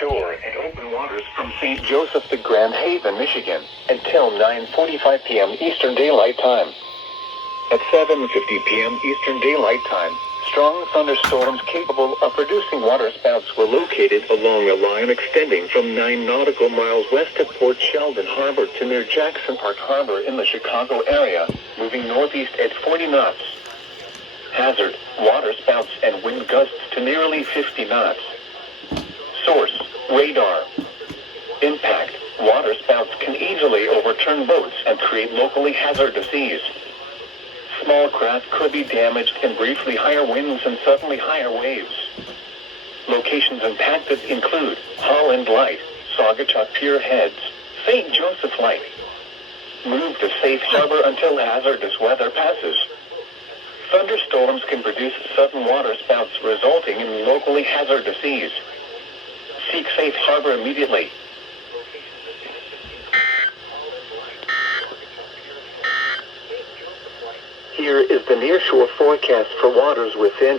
shore and open waters from St. Joseph to Grand Haven, Michigan, until 9:45 p.m. Eastern Daylight Time. At 7:50 p.m. Eastern Daylight Time, strong thunderstorms capable of producing waterspouts were located along a line extending from 9 nautical miles west of Port Sheldon Harbor to near Jackson Park Harbor in the Chicago area, moving northeast at 40 knots. Hazard, waterspouts and wind gusts to nearly 50 knots. Source, radar. Impact, waterspouts can easily overturn boats and create locally hazardous seas. Small craft could be damaged in briefly higher winds and suddenly higher waves. Locations impacted include Holland Light, Saugatuck Pier Heads, St. Joseph Light. Move to safe harbor until hazardous weather passes. Thunderstorms can produce sudden waterspouts resulting in locally hazardous seas. Seek safe harbor immediately. Here is the nearshore forecast for waters within